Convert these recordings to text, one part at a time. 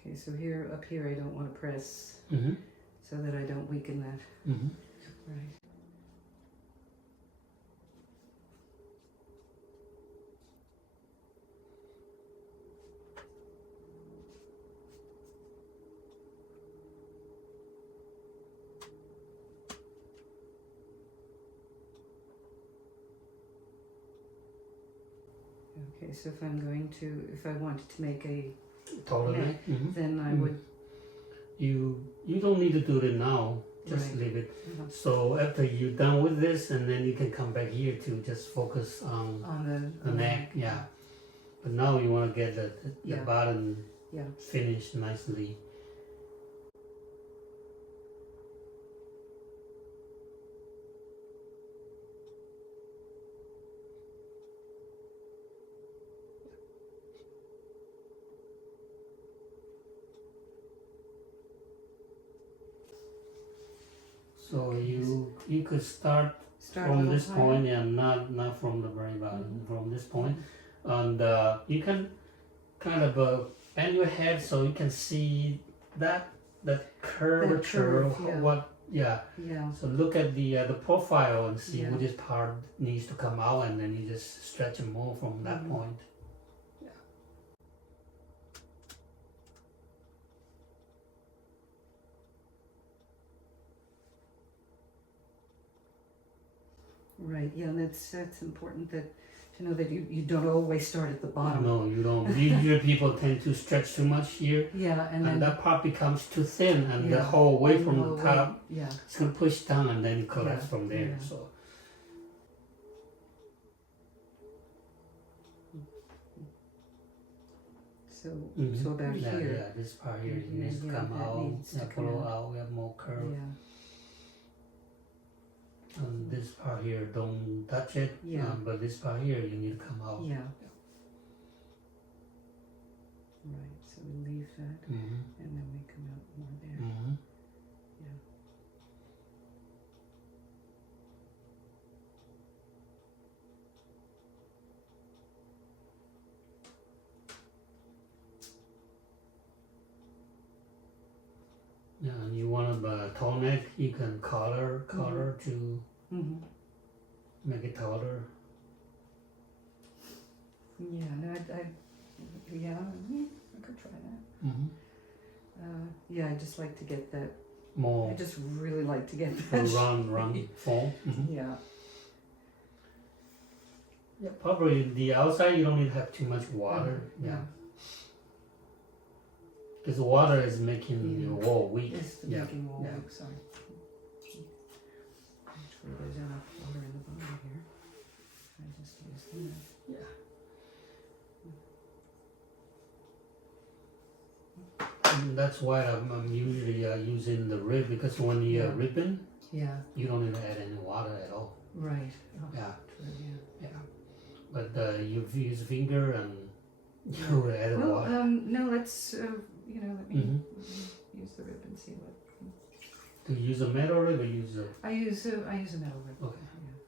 Okay, so here, up here, I don't want to press Mm-hmm. so that I don't weaken that. Mm-hmm. Right. Okay, so if I'm going to, if I wanted to make a Totally. neck, Mm-hmm. then I would. You don't need to do it now. Just Right. leave it. Uh-huh. So after you're done with this, and then you can come back here to just focus on the neck. Yeah. But now you want to get the Yeah. bottom Yeah. finished nicely. So you could start Start a from little this higher. point, and not from the very bottom, from this point, and you can kind of bend your head so you can see that curvature. curve, yeah. What? Yeah. Yeah. So look at the profile and see Yeah. which part needs to come out, and then you just stretch it more from that point. Right. Yeah, and that's important that to know that you don't always start at the bottom. No, you don't. Usually people tend to stretch too much here, Yeah, and then that part becomes too thin, and the Yeah. whole way and from the the top, yeah. it's gonna push down and then collapse Yeah, from there. yeah. So So so about yeah, here. yeah, this part here Yeah, needs to yeah, come that out, needs to come blow out. out. We have more curve, Yeah. and this part here don't touch it. Yeah. But this part here you need to come out. Yeah. Right. So we leave that, Mm-hmm. and then we come out more there. Mm-hmm. Yeah. Yeah, and you want a tall neck, you can color to Mm-hmm. make it taller. Yeah. No, yeah. I could try that. Mm-hmm. Yeah, I just like to get that. More I just really like to get that. run form. Mm-hmm. Yeah. Yeah, probably the outside you don't need to have too much water. Yeah. Because the water is making your wall weak. It's the Yeah. making wall Yeah. look, sorry. Make sure there's enough water in the bottom here. I just use that. Yeah. And that's why I'm usually using the rib, because when you're Yeah. ribbing, Yeah, you don't need to add any water at all. right. Oh, Yeah. true, yeah. Yeah. But you use finger and you will add Well, water. no, let's, let me use the rib and see what. Do you use a metal rib or use a... I use a metal rib. Okay. Yeah.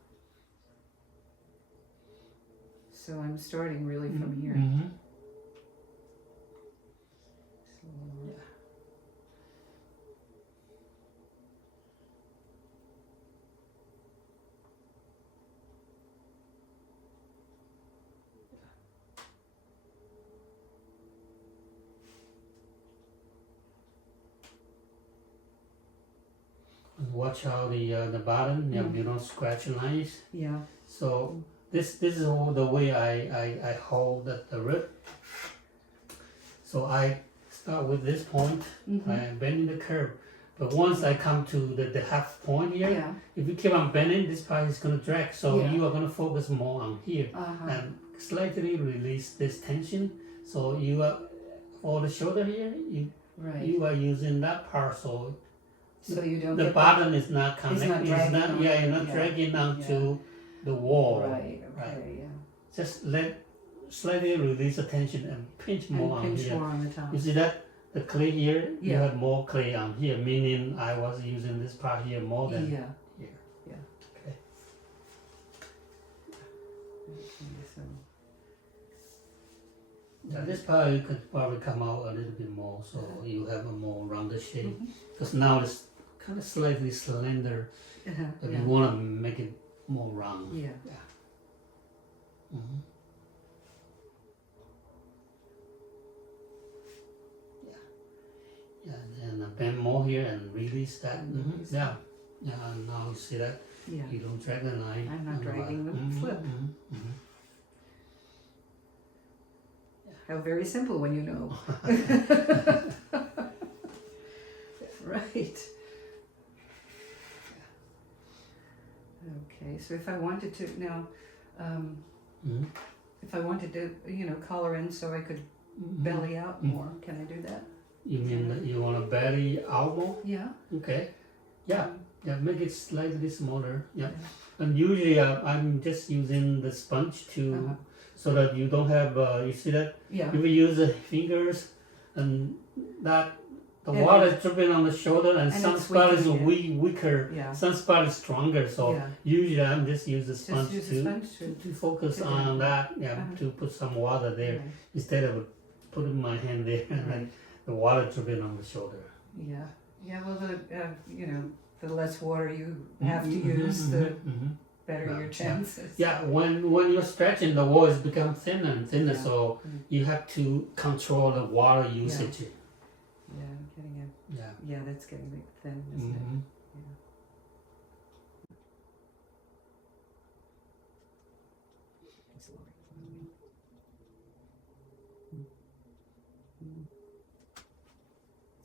So I'm starting really from here. Mm-hmm. So, Yeah. Watch how the bottom, you don't scratch lines. yeah. So this is all the way I hold the rib. So I start with this point, Mm-hmm. I am bending the curve. But once I come to the half point here, Yeah. if you keep on bending, this part is going to drag. So Yeah. you are going to focus more on here Uh-huh. and slightly release this tension. So you are, for the shoulder here, Right. you are using that part. So So you don't the get bottom is not connected. not dragging on. You're not Yeah. dragging onto Yeah. the wall. Right, okay, Right. yeah. Just slightly release the tension and pinch more And on pinch here. more on the top. You see that? The clay here, you Yeah. have more clay on here, meaning I was using this part here more than Yeah. here. Yeah. Okay. Okay, so Yeah, this part you could probably come out a little bit more, so you have a more rounded shape. Mhm. Because now it's kind of slightly slender, but Yeah. you want to make it more round. Yeah. Mm-hmm. Yeah, and bend more here and release that. And release Yeah, yeah. And now you see that Yeah. you don't drag the line. I'm not on the dragging bottom. them. Flip. Mm-hmm. How very simple when you know. Right. Okay, so if I wanted to now, if I wanted to, collar in so I could belly out more, can I do that? You mean that you want to belly out more? Yeah. Okay. Yeah. Yeah. Make it slightly smaller. Yeah. And usually I'm just using the sponge to so that you don't have. You see that? Yeah. If you use the fingers and that the water is dripping on the shoulder and some it's spot is weakening weaker. Yeah. Some spot is stronger. So usually I'm just use the sponge Just use the sponge to focus to on that. Yeah. To put some water there Right. instead of putting my hand there and then the water dripping on the shoulder. Yeah. Yeah. Well, the less water you have to use, the better your chances. Yeah, when you're stretching, the walls become thinner and thinner, Yeah. so you have to control the water usage. Yeah, I'm getting it. Yeah. Yeah, that's getting a bit thin, isn't it? Yeah.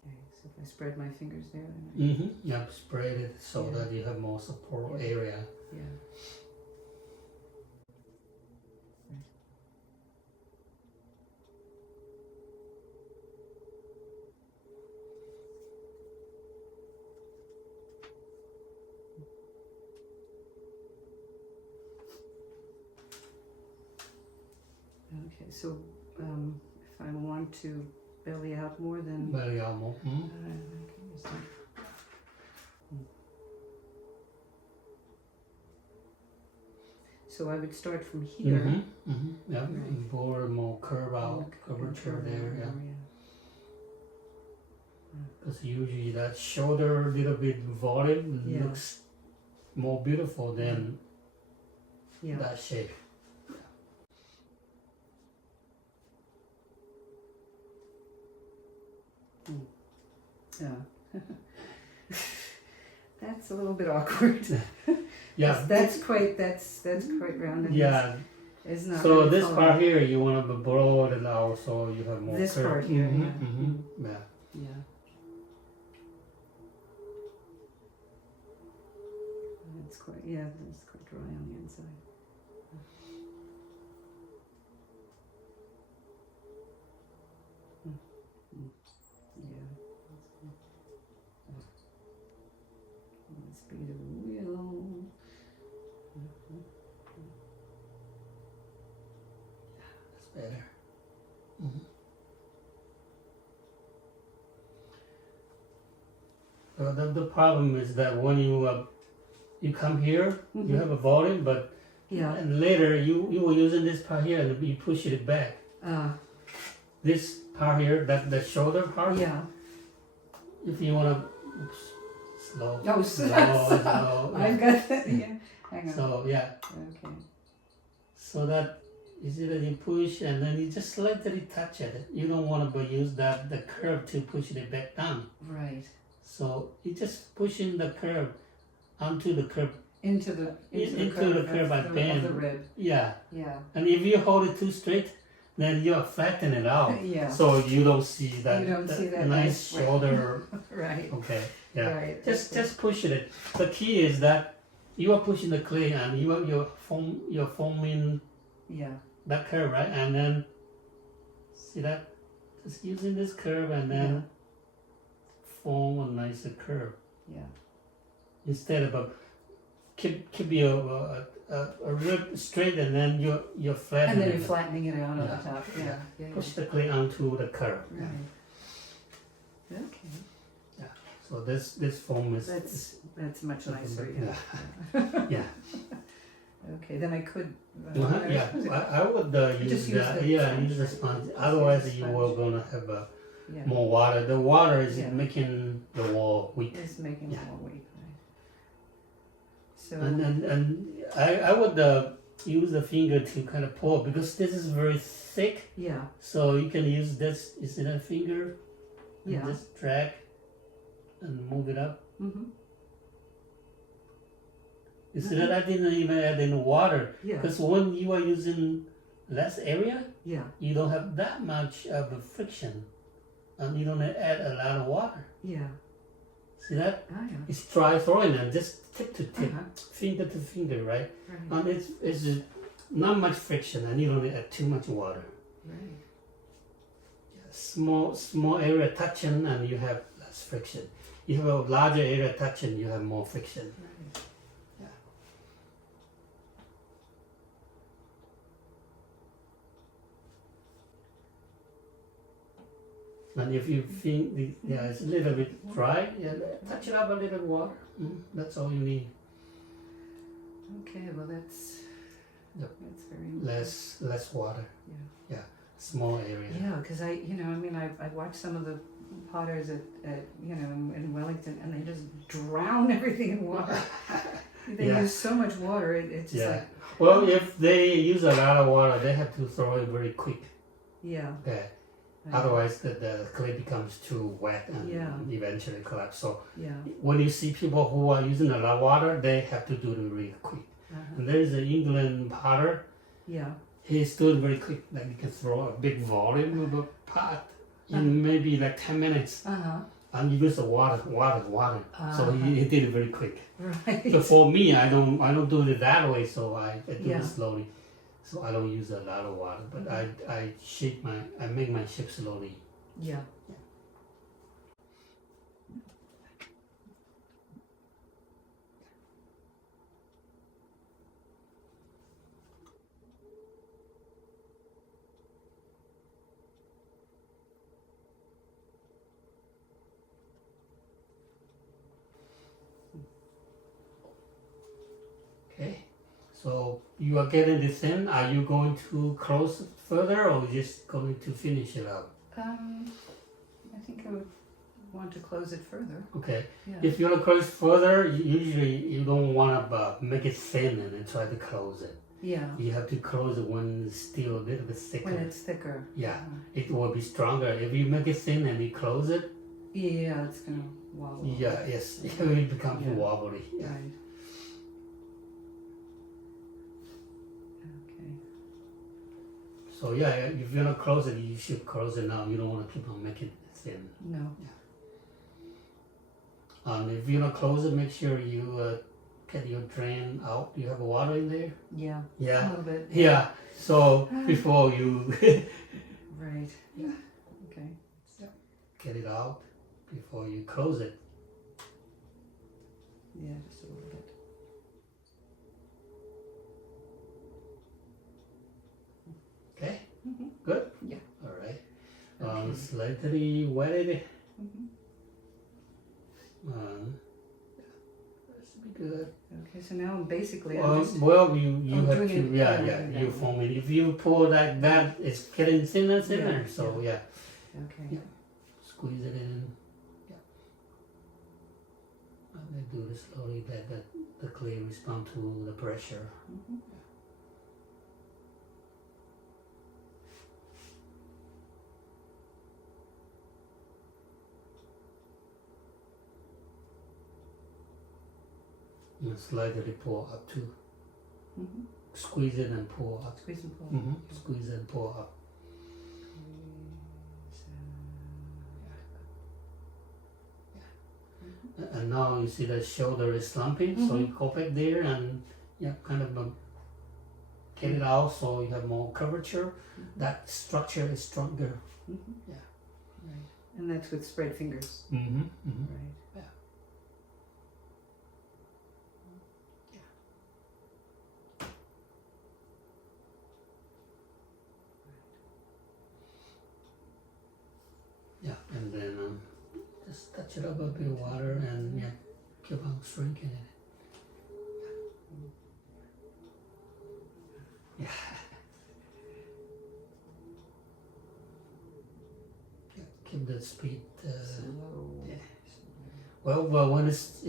Okay, so if I spread my fingers there, then Yeah, spread it so that you have more support area. yeah. Okay, so if I want to belly out more, then Belly out more. So I would start from here. Yeah, Right. more curve out, curvature there. Yeah, because usually that shoulder little bit volume looks more beautiful than that shape. Yeah. That's a little bit awkward. Yeah. That's quite round. And Yeah. It's not. So really this following. part here, you want to blow it out so you have more. This curve. part here, Yeah. Yeah. It's quite dry on the inside. Speed of the wheel. That's better. The problem is that when you come here, you have a volume, but and later you were using this part here and you push it back. This part here, the shoulder part. Yeah. If you want to, slow. Oh, slow. I've got that. Yeah. Hang on. So yeah. Okay. So that you see that you push and then you just slightly touch it. You don't want to use the curve to push it back down. Right. So you just pushing the curve onto the curve. Into the curve and bend. of the rib. Yeah. Yeah. And if you hold it too straight, then you flatten it out. Yeah. So you don't see that. You don't see that nice nice shoulder. Right. Okay. Yeah. Right. Just push it. The key is that you are pushing the clay and you're forming that curve, right? And then see that? Just using this curve and then form a nicer curve. Yeah. Instead of keep your rib straight and then you're flattening. And then you're flattening it out on the top. Yeah. Push the clay onto the curve. Right. Okay. Yeah. So this form is That's much nicer. Yeah. Yeah. Okay, then I could. Yeah, I would use Just use that. the Yeah, sponge, use the right? sponge. Just Otherwise, use the you sponge. were gonna have Yeah. more water. The water is Yeah. making the wall weak. It's making Yeah. it more weak, right? So. And I would use the finger to kind of pull because this is very thick. Yeah. So you can use this instead of finger. And Yeah. just drag and move it up. Mhm. You see that I didn't even add any water Yeah. because when you are using less area, Yeah. you don't have that much of a friction, and you don't add a lot of water. Yeah. See that? Oh yeah. It's try throwing it just tip to tip, Uh-huh. finger to finger, right? Right. And it's not much friction, and you don't add too much water. Right. Small area touching, and you have less friction. You have a larger area touching, you have more friction. Right. And if you think it's a little bit dry, touch it up a little water. That's all you need. Okay. Well, that's. Yep. That's very important. Less water. Yeah. Small area. Yeah, because I watched some of the potters at in Wellington, and they just drown everything in water. They Yeah. use so much water, it's just like. Well, if they use a lot of water, they have to throw it very quick. Yeah. Okay. Right. Otherwise, the clay becomes too wet and Yeah. eventually collapse. So Yeah. when you see people who are using a lot of water, they have to do it really quick. Uh-huh. And there is an England potter. Yeah. He's doing very quick. Like you can throw a big volume of a pot in maybe like 10 minutes. Uh-huh. And you use the water. So he did it very quick. Right. So for me, I don't do it that way. So I do Yeah. it slowly. So I don't use a lot of water, but I make my shape slowly. Yeah. Okay. So you are getting this in. Are you going to close it further, or just going to finish it up? I think I would want to close it further. Okay. Yeah. If you want to close further, usually you don't want to make it thin and then try to close it. Yeah. You have to close it when it's still a little bit thicker. When it's thicker. Yeah, it will be stronger. If you make it thin and you close it, Yeah, it's gonna wobble. yes, it will become Yeah. wobbly. Yeah. Right. Okay. So if you want to close it, you should close it now. You don't want to keep on making it thin. No. And if you want to close it, make sure you get your drain out. You have water in there? Yeah. A Yeah. little bit. Yeah. So before you Right. Yeah. Okay. get it out, before you close it. Yeah, just a little bit. Okay? Mhm. Good? Yeah. All right. Okay. Slightly wetted. Mhm. That should be good. Okay, so now basically I'm Well, just. you I'm have doing to, it- you yeah. foam it. If you pour like that, it's getting thinner, thinner. Yeah, So yeah, Okay. Yeah. Squeeze it in. Yeah. And then do this slowly. Let the clay respond to the pressure. Mhm. And slightly pour up too. Mhm. Squeeze it and pour up. Squeeze and pull. Squeeze and pour up. And now you see the shoulder is slumping, so you go back there and kind of get it out so you have more curvature. That structure is stronger. Mhm. Yeah. Right. And that's with spread fingers. Mm-hmm. Right. Yeah, and then just touch it up a bit of water and keep on shrinking it. keep the speed. Slow. Yeah. Well, when it's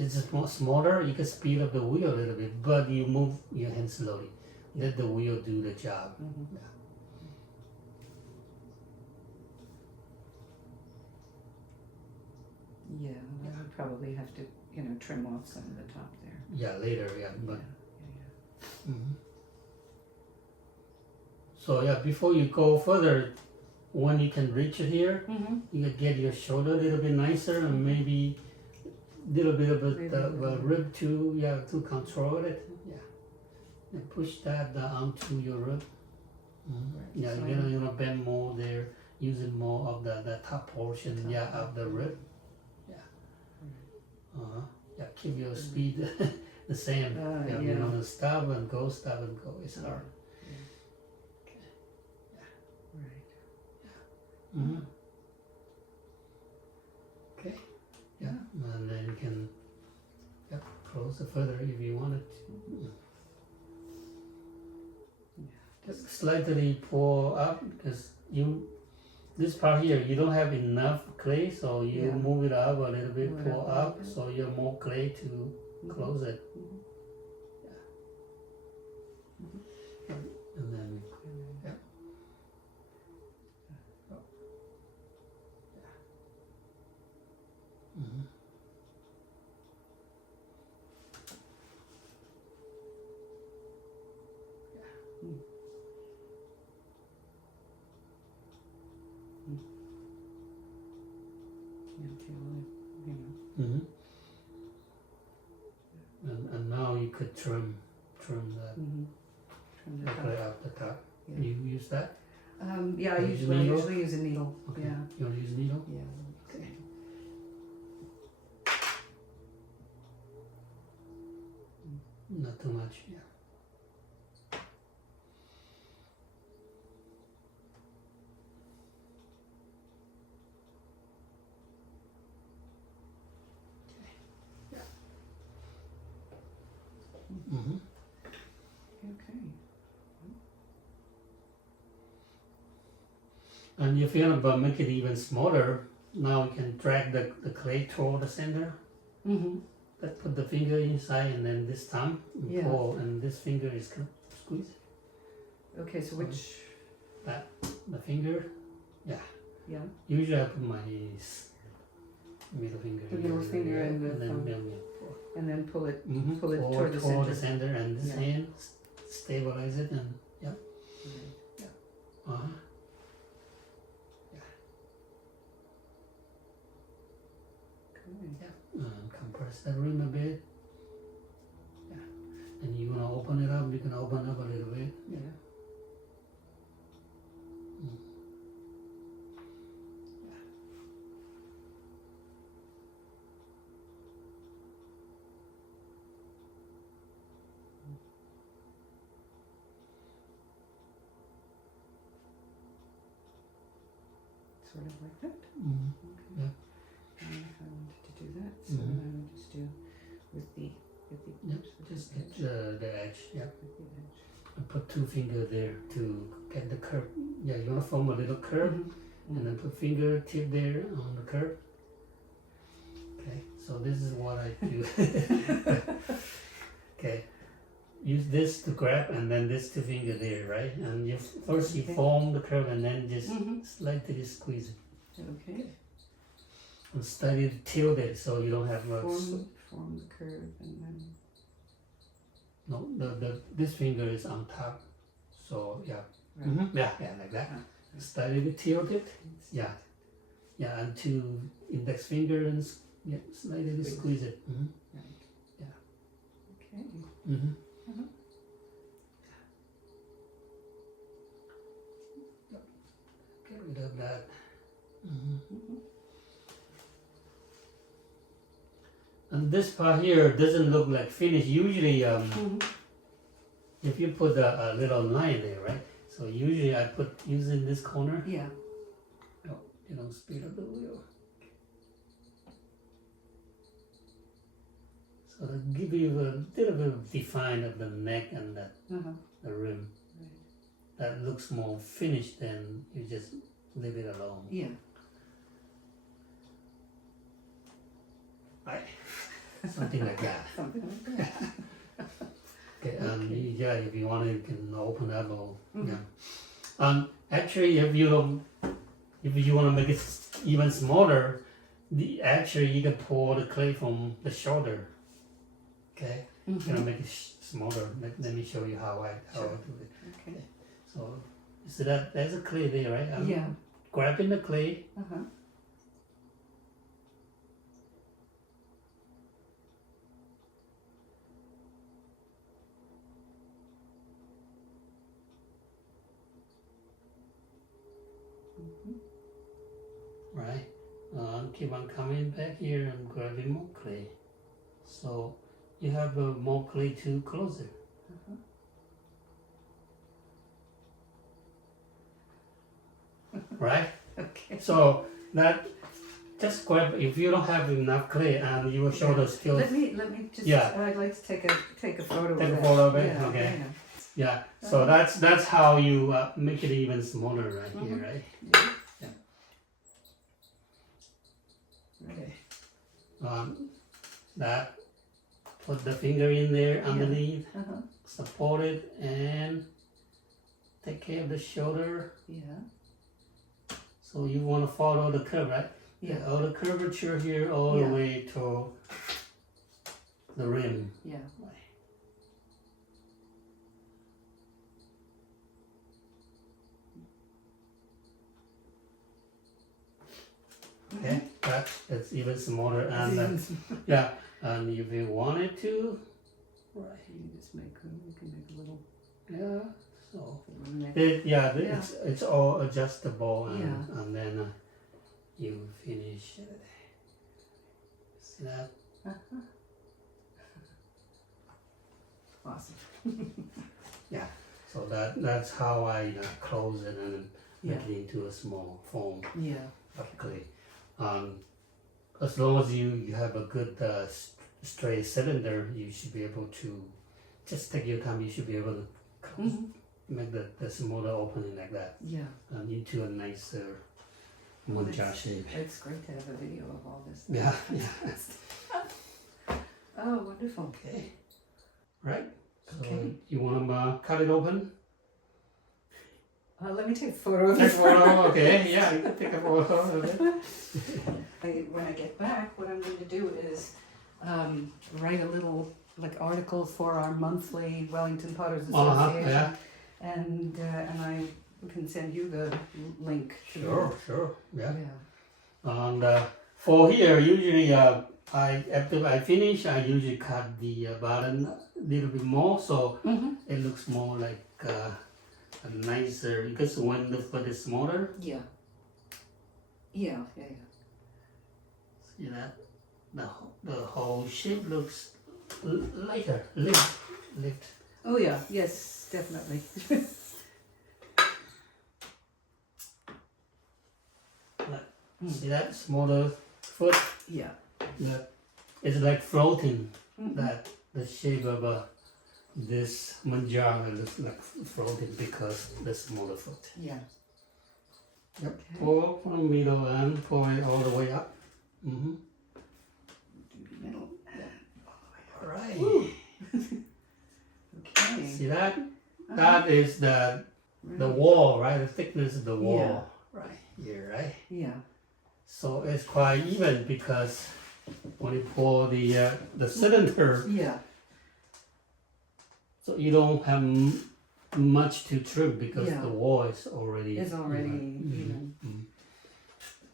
smaller, you can speed up the wheel a little bit, but you move your hand slowly. Let the wheel do the job. Mm-hmm. Yeah, I would probably have to, trim off some of the top there. Yeah, later, yeah. But, Yeah. mhm. So yeah, before you go further, when you can reach it here, Mm-hmm. you can get your shoulder a little bit nicer and maybe little bit of Maybe a a little rib to control it. Yeah, and push that onto your rib. Right. Yeah, So you're gonna bend more there, using more of the top portion. Top Yeah, part. of the rib. Yeah, keep your speed the same. Yeah. You know, stop and go, stop and go. It's hard. Right. Mm-hmm. Okay. Yeah, and then you can close it further if you want it. Just slightly pour up because this part here you don't have enough clay, so you move it up a little bit, pour up, so you have more clay to close it. Mm-hmm. And then mm-hmm. Mm-hmm. And now you could trim that Trim the top. clay out the top. Yeah. You use that? Yeah, I Use usually needle? use a needle. Okay. Yeah. You want to use needle? Yeah. Okay. Not too much, yeah. Mm-hmm. Okay. And if you want to make it even smaller, now you can drag the clay toward the center. Mm-hmm. Put the finger inside and then this thumb and pull, and this finger is squeeze. Okay, so which? The finger, Yeah. usually I put my middle finger The here, middle finger and the then thumb. pull. And then pull it. Mm-hmm. Pull it toward the center. And this Yeah. hand stabilize it and Right. uh-huh. Okay. Compress that rim a bit. Yeah. And you wanna open it up, you can open up a little bit. Yeah. Sort of like that. Mm-hmm. Okay. Yeah. And if I wanted to do that, so Mhm. then I would just do with the Yep, just get edge. the edge, yeah. With the edge. And put two fingers there to get the curve. Yeah, you wanna form a little curve, Mhm. and then put finger tip there on the curve. Okay, so this is what I do. Okay, use this to grab, and then this two finger there, right? And you first you Okay. form the curve, and then just Mhm. slightly squeeze it. Okay. And slightly tilt it so you don't have a Form the curve and then. no. This finger is on top, so yeah. Right. Mm-hmm. Yeah, like that. Slightly tilt it. Yeah, yeah, and two index finger and slightly squeeze it. Mm-hmm. Right. Yeah. Okay. Mm-hmm. Mhm. Get rid of that. Mm-hmm. Mhm. And this part here doesn't look like finished. Usually, Mhm. if you put a little line there, right? So usually I put using this corner. Yeah. Speed up the wheel. So to give you a little bit of define of the neck and Uh-huh. the rim. Right. That looks more finished than you just leave it alone. Yeah. something like that. Something like that. Okay, Okay. yeah, if you want, you can open up or Mhm. yeah. Actually, if you want to make it even smaller, actually you can pour the clay from the shoulder. Okay, Mhm. gonna make it smaller. Let me show you how I Sure. do it. Okay. So you see that there's a clay there, right? I'm Yeah. grabbing the clay. Uh-huh. Mhm. Right? Keep on coming back here and grabbing more clay. So you have more clay to close it. Uh-huh. Right? Okay. So that just grab if you don't have enough clay and you will show the skills. Let me just. Yeah. I'd like to take a photo. Take of a that. photo of it? Yeah, Okay. yeah. Yeah. So that's how you make it even smaller right here, right? Yeah. Yeah. Right. That put the finger in there underneath, Uh-huh. support it, and take care of the shoulder. Yeah. So you want to follow the curve, right? Yeah. All the curvature here, all Yeah. the way to the rim. Yeah. Okay, that's even smaller, and Even smaller. yeah, and if you wanted to, right? You just make. You can make a little. Yeah. So neck. yeah. It's all adjustable, and Yeah. and then you finish it. See that? Uh-huh. Awesome. Yeah. So that's how I close it and Yeah. make it into a small foam Yeah. of clay. As long as you have a good straight cylinder, you should be able to just take your time. You should be able to close, Mhm. make the smaller opening like that Yeah. into a nicer munja shape. It's great to have a video of all this. Yeah, yeah. Oh, wonderful. Okay. Right. So Okay. you want to cut it open? Let me take a photo of Take a this. photo. Okay. Yeah, you can take a photo of it. When I get back, what I'm going to do is write a little article for our monthly Wellington Potters Association, Yeah. and I can send you the link. to Sure. Yeah. Yeah. And for here, usually after I finish, I usually cut the bottom a little bit more, so Mm-hmm. it looks more like a nicer. Because when the foot is smaller, Yeah. Yeah. see that the whole shape looks lighter, lift. Oh yeah. Yes, definitely. See that smaller foot? Yeah. That it's like floating. Mhm. That the shape of this manjaro looks like floating because the smaller foot. Yeah. Yep. Okay. Pull from the middle and pull it all the way up. Mm-hmm. Middle. All right. Okay. See that? Uh-huh. That is the wall, right? The thickness of the wall. Right here, right? Yeah. So it's quite even because when you pour the cylinder, Yeah. so you don't have much to trim because Yeah. the wall is already It's already even. even.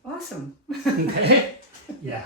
Awesome. Okay. Yeah.